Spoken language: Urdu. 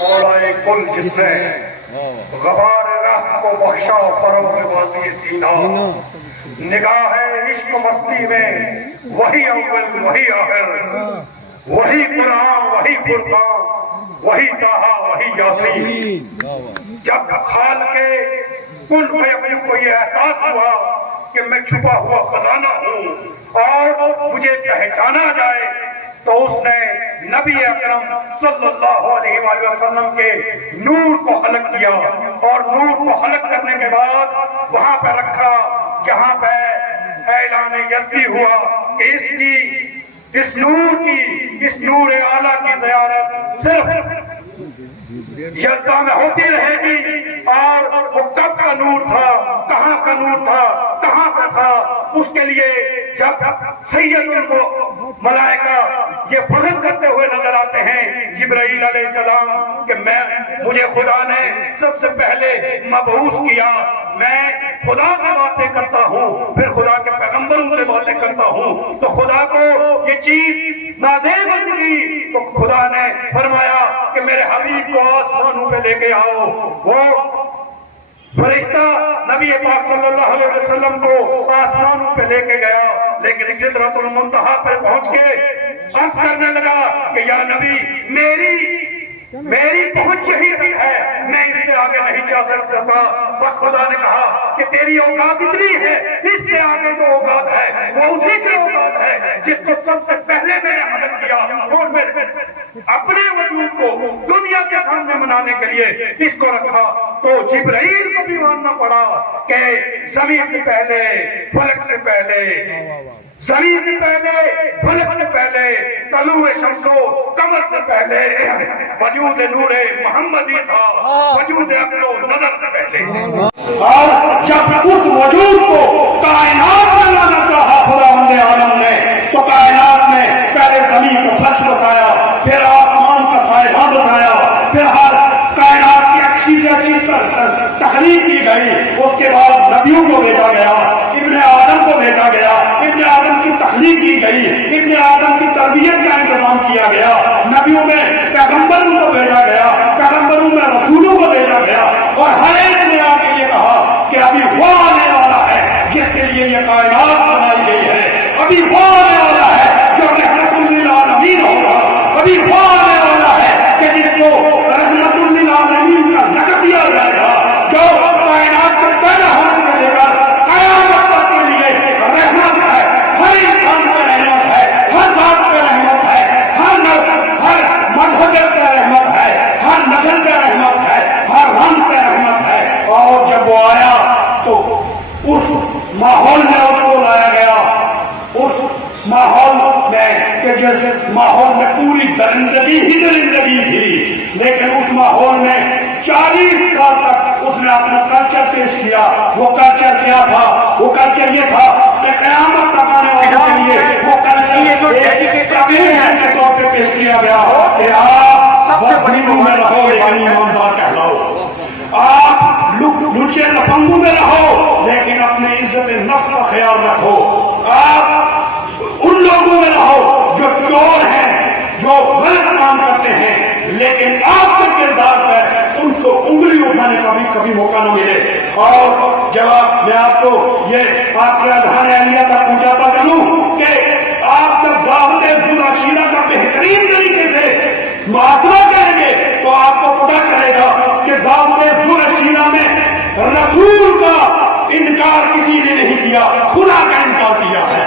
مولا کل جس نے غبار راہ کو بخشا فروغ بازی سینہ، نگاہ عشق مستی میں وہی اول وہی آخر، وہی قرآن وہی فرقان وہی طٰہٰ وہی یاسین۔ جب خالق کل فیکون کو یہ احساس ہوا کہ میں چھپا ہوا خزانہ ہوں اور مجھے پہچانا جائے، تو اس نے نبی اکرم صلی اللہ علیہ وآلہ وسلم کے نور کو خلق کیا، اور نور کو خلق کرنے کے بعد وہاں پہ رکھا جہاں پہ اعلان یزدی ہوا کہ اس نور اعلیٰ کی زیارت صرف یزدہ میں ہوتی رہے گی۔ اور وہ کب کا نور تھا، کہاں کا نور تھا، کہاں کا تھا، اس کے لیے جب سید ملائکہ یہ فخر کرتے ہوئے نظر آتے ہیں جبرائیل علیہ السلام کہ مجھے خدا نے سب سے پہلے مبعوث کیا، میں خدا سے باتیں کرتا ہوں، پھر خدا کے پیغمبروں سے باتیں کرتا ہوں، تو خدا کو یہ چیز نازل بن گئی، تو خدا نے فرمایا کہ میرے حبیب کو آسمانوں پہ لے کے آؤ۔ وہ فرشتہ نبی پاک صلی اللہ علیہ وسلم کو آسمانوں پہ لے کے گیا، لیکن سدرۃ المنتہا پہ پہنچ کے عرض کرنے لگا کہ یا نبی میری پہنچ یہی ہے، میں اس سے آگے نہیں جا سکتا۔ بس خدا نے کہا کہ تیری اوقات اتنی ہے، اس سے آگے جو اوقات ہے وہ اسی کی اوقات ہے جس کو سب سے پہلے میں نے مدد کیا، اور میں اپنے وجود کو دنیا کے سامنے منانے کے لیے اس کو رکھا۔ تو جبرائیل کو بھی ماننا پڑا کہ زمین سے پہلے، فلک سے پہلے، زمین سے پہلے، فلک سے پہلے، طلوع شمس و قمر سے پہلے وجود نور محمدی تھا، وجود عقل و نظر سے پہلے۔ اور جب اس وجود کو کائنات میں لانا چاہا خداوند عالم نے، تو کائنات میں پہلے زمین کو فرش بسایا، پھر آسمان کا سائبہ بسایا، پھر ہر کائنات کی اچھی سے اچھی تخلیق کی گئی۔ اس کے بعد نبیوں کو بھیجا گیا، ابن آدم کو بھیجا گیا، ابن آدم کی تخلیق کی گئی، ابن آدم کی تربیت کا انتظام کیا گیا، نبیوں میں پیغمبروں کو بھیجا گیا، پیغمبروں میں رسولوں کو بھیجا گیا، اور ہر ایک نے آ کے یہ کہا کہ ابھی وہ آنے والا ہے جس کے لیے یہ کائنات بنائی گئی ہے، ابھی وہ آنے والا ہے جو رحمت للعالمین ہوگا، ابھی وہ آنے والا ہے کہ جس کو رحمت للعالمین کا لقب دیا جائے گا، جو کائنات سے پیدا ہونے سے لے کر قیامت تک کے لیے رحمت ہے، ہر انسان پہ رحمت ہے، ہر ذات پہ رحمت ہے، ہر مذہب پہ رحمت ہے، ہر نسل پہ رحمت ہے، ہر رنگ پہ رحمت ہے۔ اور جب وہ آیا تو اس ماحول میں اس کو لایا گیا، اس ماحول میں کہ جیسے ماحول میں پوری درندگی ہی درندگی تھی، لیکن اس ماحول میں 40 سال تک اس نے اپنا کلچر پیش کیا۔ وہ کلچر کیا تھا؟ وہ کلچر یہ تھا کہ قیامت تک آنے والے کے لیے وہ کلچر کے طور پہ پیش کیا گیا کہ آپ بدبینوں میں رہو لیکن ایماندار کہلاؤ، آپ لچے لفنگوں میں رہو لیکن اپنی عزت نفس کا خیال رکھو، آپ ان لوگوں میں رہو جو چور ہیں، جو غلط کام کرتے ہیں، لیکن آپ کے کردار پر ان کو انگلی اٹھانے کا بھی کبھی موقع نہ ملے۔ اور جواب میں آپ کو یہ آپ کے اذہان عالیہ تک پہنچاتا چلوں کہ آپ جب دعوت ذوالعشیرہ کا بہترین طریقے سے محاصرہ کریں گے تو آپ کو پتہ چلے گا کہ دعوت ذوالعشیرہ میں رسول کا انکار کسی نے نہیں کیا، خدا کا انکار کیا ہے۔